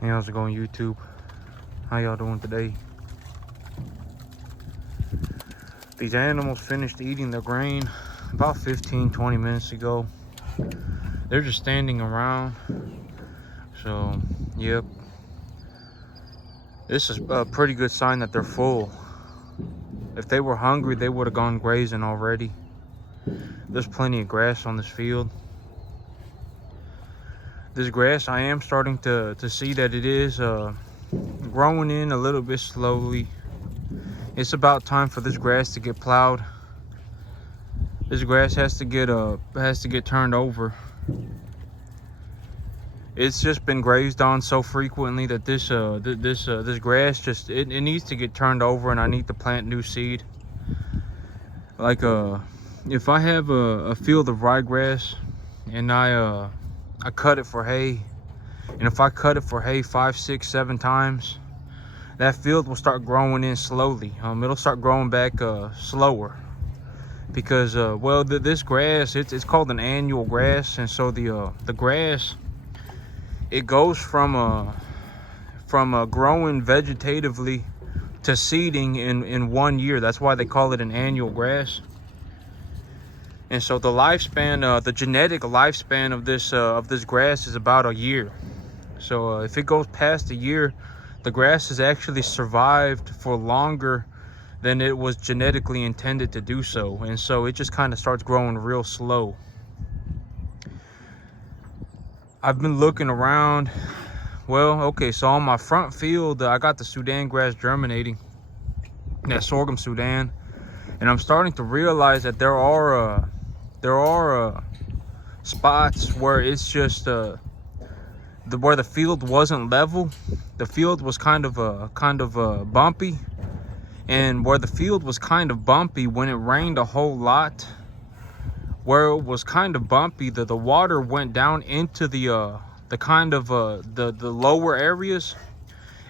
Hey, how's it going, YouTube? How y'all doing today? These animals finished eating their grain about 15-20 minutes ago. They're just standing around. So, yep. This is a pretty good sign that they're full. If they were hungry, they would have gone grazing already. There's plenty of grass on this field. This grass, I am starting to see that it is growing in a little bit slowly. It's about time for this grass to get plowed. This grass has to get turned over. It's just been grazed on so frequently that this grass just it needs to get turned over, and I need to plant new seed. Like if I have a field of ryegrass and I cut it for hay, and if I cut it for hay 5, 6, 7 times, that field will start growing in slowly. It'll start growing back slower, because well, this grass, it's called an annual grass, and so the grass, it goes from growing vegetatively to seeding in 1 year. That's why they call it an annual grass. And so the lifespan, the genetic lifespan of this grass is about a year. So if it goes past a year, the grass has actually survived for longer than it was genetically intended to do so. And so it just kind of starts growing real slow. I've been looking around. Well, okay, so on my front field, I got the Sudan grass germinating, that sorghum Sudan, and I'm starting to realize that there are spots where it's just where the field wasn't level. The field was kind of bumpy, and where the field was kind of bumpy when it rained a whole lot, where it was kind of bumpy, the water went down into the kind of the lower areas,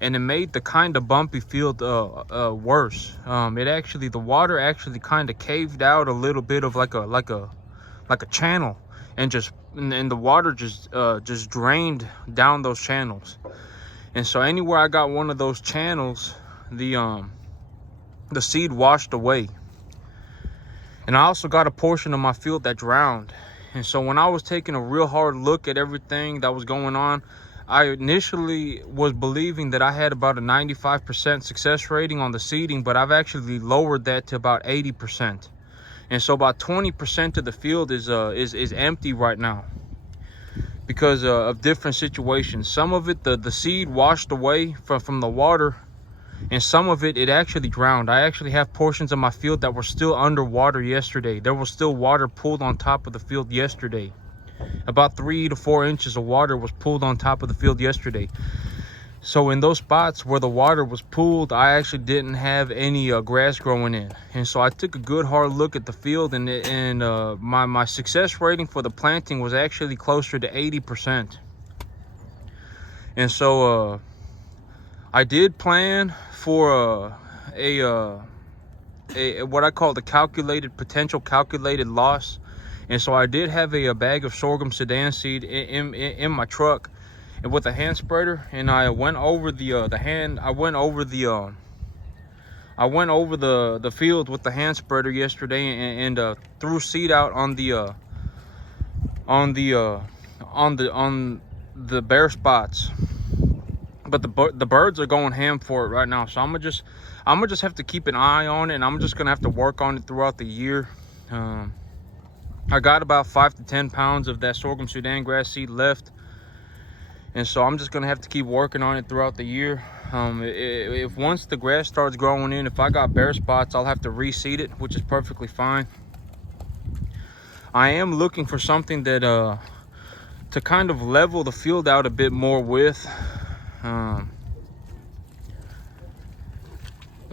and it made the kind of bumpy field worse. The water actually kind of caved out a little bit of like a channel, and the water just drained down those channels. And so anywhere I got one of those channels, the seed washed away. And I also got a portion of my field that drowned. And so when I was taking a real hard look at everything that was going on, I initially was believing that I had about a 95% success rating on the seeding, but I've actually lowered that to about 80%. And so about 20% of the field is empty right now because of different situations. Some of it, the seed washed away from the water, and some of it actually drowned. I actually have portions of my field that were still underwater yesterday. There was still water pulled on top of the field yesterday. About 3 to 4 inches of water was pulled on top of the field yesterday. So in those spots where the water was pooled, I actually didn't have any grass growing in. And so I took a good hard look at the field, and my success rating for the planting was actually closer to 80%. And so I did plan for a what I call the potential calculated loss. And so I did have a bag of sorghum Sudan seed in my truck, and with a hand spreader, and I went over the field with the hand spreader yesterday, and threw seed out on the bare spots. But the birds are going ham for it right now, so I'm gonna just have to keep an eye on it, and I'm just gonna have to work on it throughout the year. I got about 5 to 10 pounds of that sorghum Sudan grass seed left, and so I'm just gonna have to keep working on it throughout the year. If once the grass starts growing in, if I got bare spots, I'll have to reseed it, which is perfectly fine. I am looking for something that to kind of level the field out a bit more with.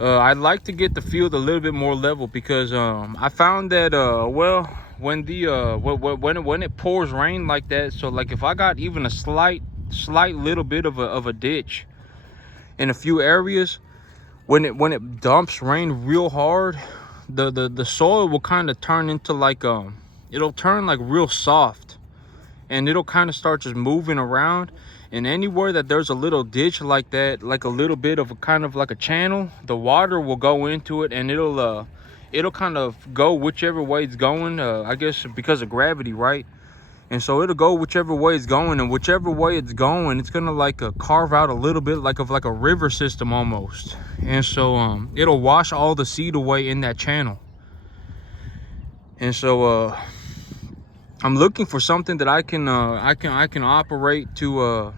I'd like to get the field a little bit more level, because I found that well, when it pours rain like that, so like if I got even a slight little bit of a ditch in a few areas, when it dumps rain real hard, the soil will kind of turn into like it'll turn like real soft, and it'll kind of start just moving around. And anywhere that there's a little ditch like that, like a little bit of a kind of like a channel, the water will go into it, and it'll kind of go whichever way it's going, I guess because of gravity, right? And so it'll go whichever way it's going, and whichever way it's going, it's gonna like carve out a little bit like a river system almost. And so it'll wash all the seed away in that channel. And so I'm looking for something that I can operate to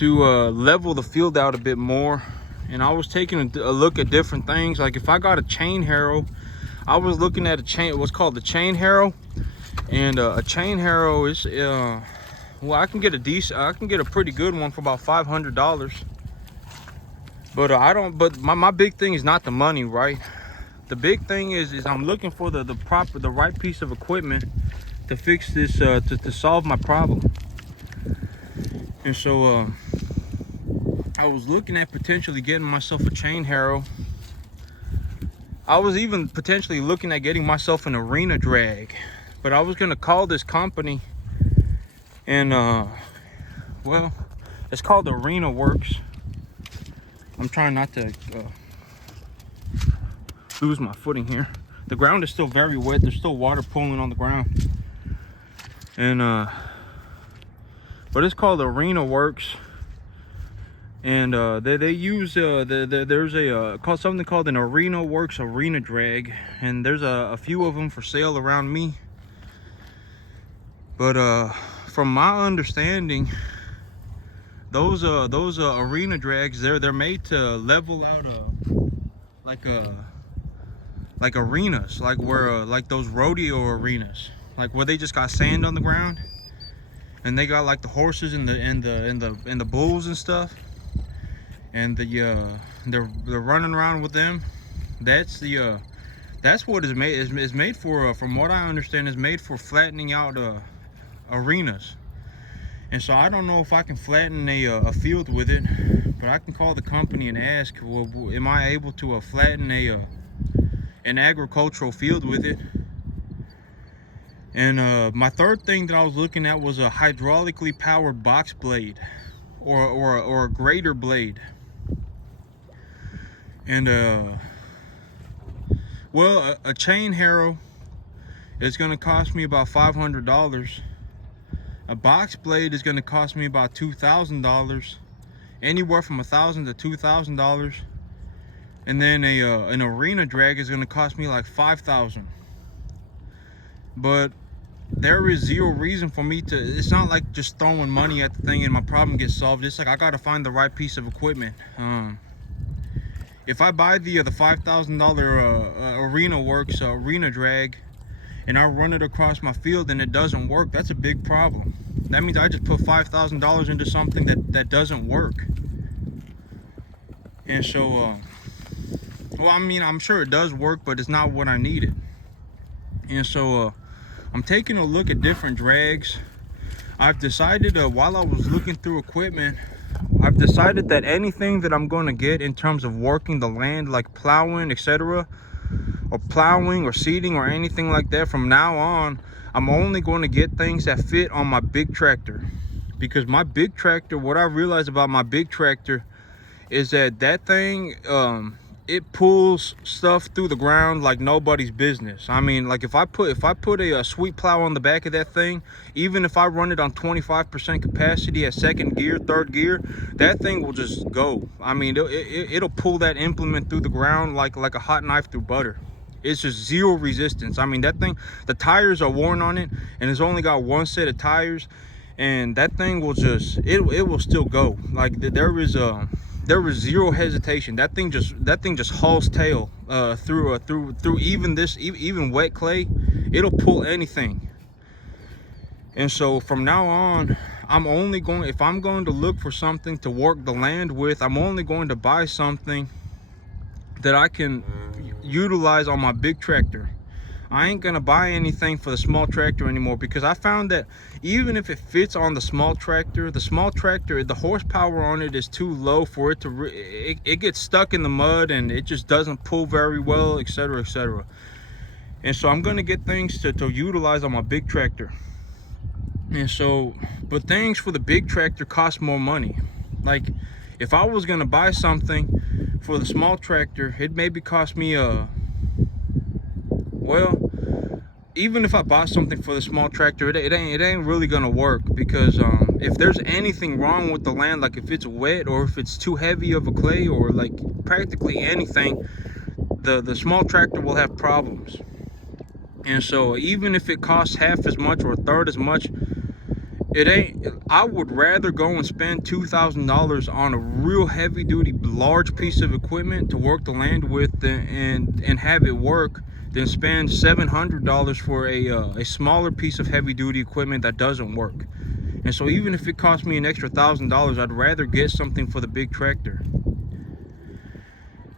level the field out a bit more. And I was taking a look at different things. Like if I got a chain harrow, I was looking at what's called the chain harrow. And a chain harrow is well, I can get a pretty good one for about $500. But my big thing is not the money, right? The big thing is I'm looking for the right piece of equipment to fix this, to solve my problem. And so I was looking at potentially getting myself a chain harrow. I was even potentially looking at getting myself an arena drag, but I was gonna call this company, and well, it's called Arena Works. I'm trying not to lose my footing here. The ground is still very wet. There's still water pooling on the ground. And but it's called Arena Works. And they use there's called something called an Arena Works arena drag, and there's a few of them for sale around me. But from my understanding, those arena drags, they're made to level out like arenas, like where like those rodeo arenas, like where they just got sand on the ground, and they got like the horses and the bulls and stuff, and they're running around with them. That's what is made for. From what I understand, is made for flattening out arenas. And so I don't know if I can flatten a field with it, but I can call the company and ask, well, am I able to flatten an agricultural field with it? And my third thing that I was looking at was a hydraulically powered box blade, or a grader blade. And well, a chain harrow is going to cost me about $500. A box blade is going to cost me about $2,000, anywhere from $1,000 to $2,000. And then an arena drag is going to cost me like $5,000. But there is zero reason for me to. It's not like just throwing money at the thing and my problem gets solved. It's like I got to find the right piece of equipment. If I buy the $5,000 Arena Works arena drag, and I run it across my field and it doesn't work, that's a big problem. That means I just put $5,000 into something that doesn't work. And so well, I mean, I'm sure it does work, but it's not what I needed. And so I'm taking a look at different drags. I've decided, while I was looking through equipment, I've decided that anything that I'm going to get in terms of working the land, like plowing, etc., or plowing or seeding or anything like that, from now on, I'm only going to get things that fit on my big tractor. Because my big tractor, what I realized about my big tractor is that thing, it pulls stuff through the ground like nobody's business. I mean, like if I put a sweep plow on the back of that thing, even if I run it on 25% capacity at second gear, third gear, that thing will just go. I mean, it'll pull that implement through the ground like a hot knife through butter. It's just zero resistance. I mean, that thing, the tires are worn on it, and it's only got one set of tires, and that thing will just, it will still go. Like there is zero hesitation. That thing just hauls tail through even wet clay. It'll pull anything. And so from now on, I'm only going, if I'm going to look for something to work the land with, I'm only going to buy something that I can utilize on my big tractor. I ain't gonna buy anything for the small tractor anymore, because I found that even if it fits on the small tractor, the horsepower on it is too low for it to it gets stuck in the mud and it just doesn't pull very well, etc., etc. And so I'm gonna get things to utilize on my big tractor. And so, but things for the big tractor cost more money. Like if I was gonna buy something for the small tractor, it maybe cost me well, even if I bought something for the small tractor, it ain't really gonna work, because if there's anything wrong with the land, like if it's wet or if it's too heavy of a clay or like practically anything, the small tractor will have problems. And so even if it costs half as much or a third as much, it ain't. I would rather go and spend $2,000 on a real heavy duty large piece of equipment to work the land with and have it work than spend $700 for a smaller piece of heavy duty equipment that doesn't work. And so even if it costs me an extra $1,000, I'd rather get something for the big tractor.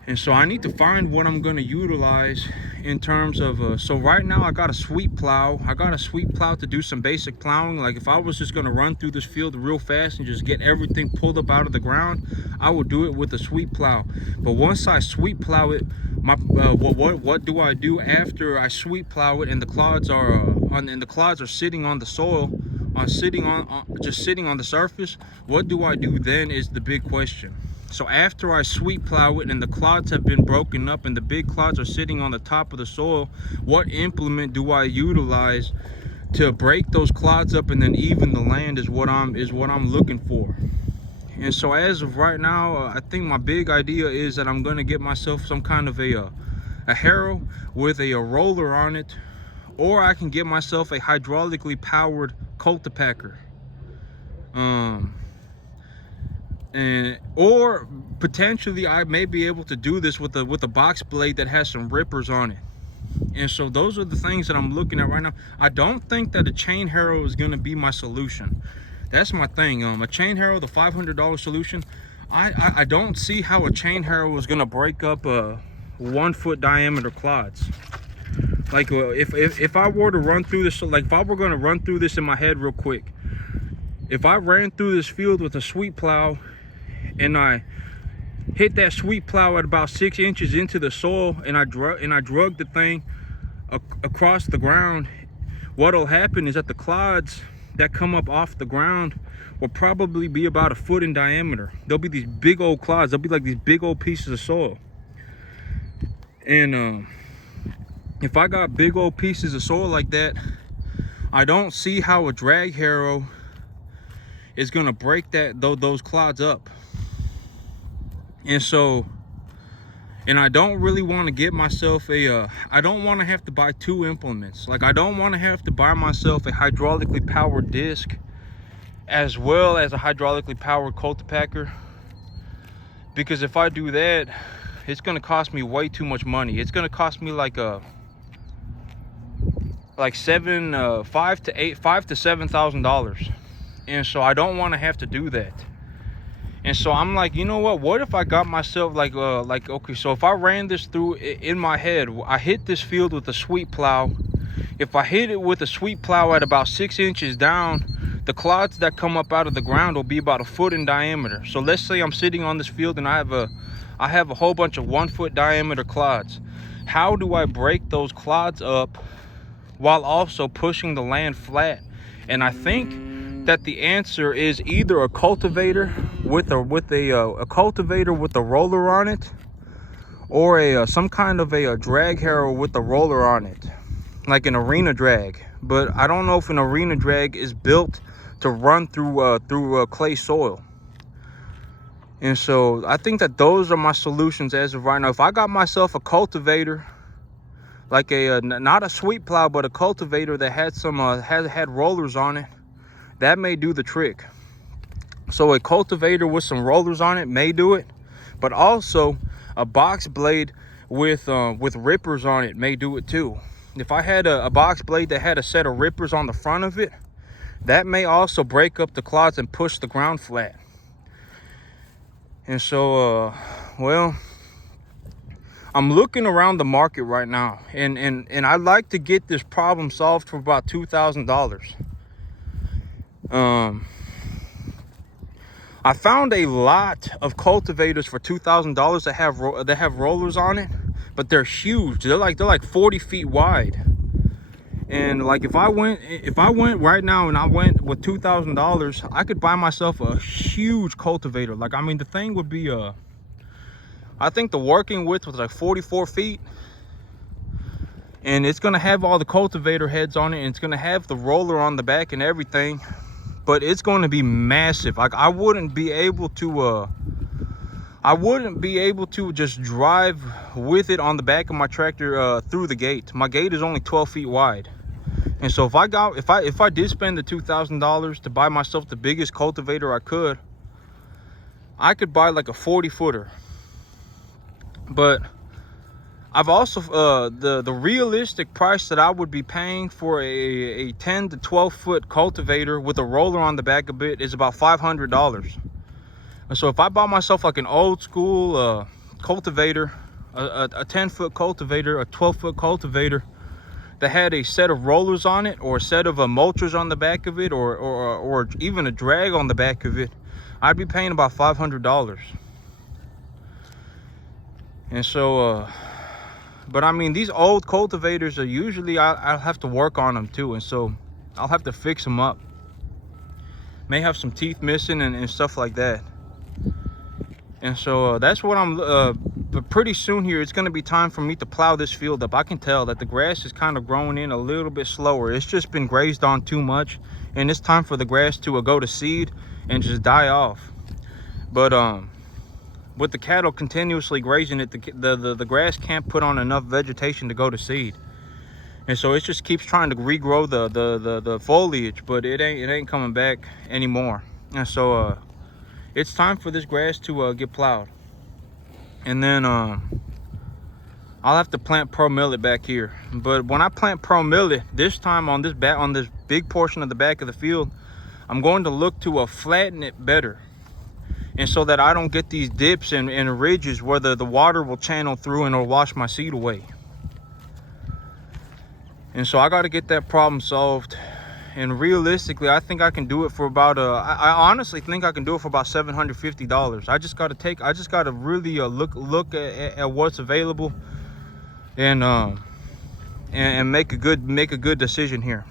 And so I need to find what I'm going to utilize in terms of so right now I got a sweep plow. I got a sweep plow to do some basic plowing. Like if I was just going to run through this field real fast and just get everything pulled up out of the ground, I would do it with a sweep plow. But once I sweep plow it, my what do I do after I sweep plow it and the clods are sitting on the soil, just sitting on the surface? What do I do then is the big question. So after I sweep plow it and the clods have been broken up and the big clods are sitting on the top of the soil, what implement do I utilize to break those clods up and then even the land is what I'm looking for. And so as of right now, I think my big idea is that I'm gonna get myself some kind of a harrow with a roller on it, or I can get myself a hydraulically powered cultipacker. Or potentially I may be able to do this with a box blade that has some rippers on it. And so those are the things that I'm looking at right now. I don't think that a chain harrow is going to be my solution. That's my thing. A chain harrow, the $500 solution, I don't see how a chain harrow is going to break up 1 foot diameter clods. Like if I were to run through this, like if I were going to run through this in my head real quick, if I ran through this field with a sweep plow and I hit that sweep plow at about 6 inches into the soil and I drug the thing across the ground, what'll happen is that the clods that come up off the ground will probably be about 1 foot in diameter. There'll be these big old clods. They'll be like these big old pieces of soil. And if I got big old pieces of soil like that, I don't see how a drag harrow is gonna break those clods up. And so, and I don't really want to get myself I don't want to have to buy 2 implements. Like I don't want to have to buy myself a hydraulically powered disc as well as a hydraulically powered cultipacker, because if I do that, it's going to cost me way too much money. It's going to cost me like $5,000 to $7,000. And so I don't want to have to do that. And so I'm like, you know what if I got myself like okay, so if I ran this through in my head, I hit this field with a sweep plow. If I hit it with a sweep plow at about 6 inches down, the clods that come up out of the ground will be about 1 foot in diameter. So let's say I'm sitting on this field and I have a whole bunch of 1 foot diameter clods. How do I break those clods up while also pushing the land flat? And I think that the answer is either a cultivator with a cultivator with a roller on it, or some kind of a drag harrow with a roller on it, like an arena drag. But I don't know if an arena drag is built to run through clay soil. And so I think that those are my solutions as of right now. If I got myself a cultivator, like not a sweep plow, but a cultivator that had some had rollers on it, that may do the trick. So a cultivator with some rollers on it may do it, but also a box blade with rippers on it may do it too. If I had a box blade that had a set of rippers on the front of it, that may also break up the clods and push the ground flat. And so well, I'm looking around the market right now, and I'd like to get this problem solved for about $2,000. I found a lot of cultivators for $2,000 that have rollers on it, but they're huge. They're like 40 feet wide. And like if I went right now and I went with $2,000, I could buy myself a huge cultivator. Like, I mean, the thing would be I think the working width was like 44 feet, and it's gonna have all the cultivator heads on it, and it's gonna have the roller on the back and everything, but it's going to be massive. Like, I wouldn't be able to just drive with it on the back of my tractor through the gate. My gate is only 12 feet wide. And so if I did spend the $2,000 to buy myself the biggest cultivator I could buy like a 40-footer. But I've also the realistic price that I would be paying for a 10 to 12 foot cultivator with a roller on the back of it is about $500. And so if I bought myself like an old school cultivator, a 10-foot cultivator, a 12-foot cultivator that had a set of rollers on it, or a set of mulchers on the back of it, or even a drag on the back of it, I'd be paying about $500. And so but I mean, these old cultivators are usually, I'll have to work on them too, and so I'll have to fix them up. May have some teeth missing and stuff like that. And so that's what but pretty soon here, it's going to be time for me to plow this field up. I can tell that the grass is kind of growing in a little bit slower. It's just been grazed on too much, and it's time for the grass to go to seed and just die off. But with the cattle continuously grazing it, the grass can't put on enough vegetation to go to seed. And so it just keeps trying to regrow the foliage, but it ain't coming back anymore. And so it's time for this grass to get plowed. And then I'll have to plant Pro Millet back here. But when I plant Pro Millet this time on this big portion of the back of the field, I'm going to look to flatten it better, and so that I don't get these dips and ridges where the water will channel through and it'll wash my seed away. And so I got to get that problem solved. And realistically, I think I can do it for about I honestly think I can do it for about $750. I just got to really look at what's available, and make a good decision here.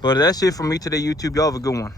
But that's it for me today, YouTube. Y'all have a good one.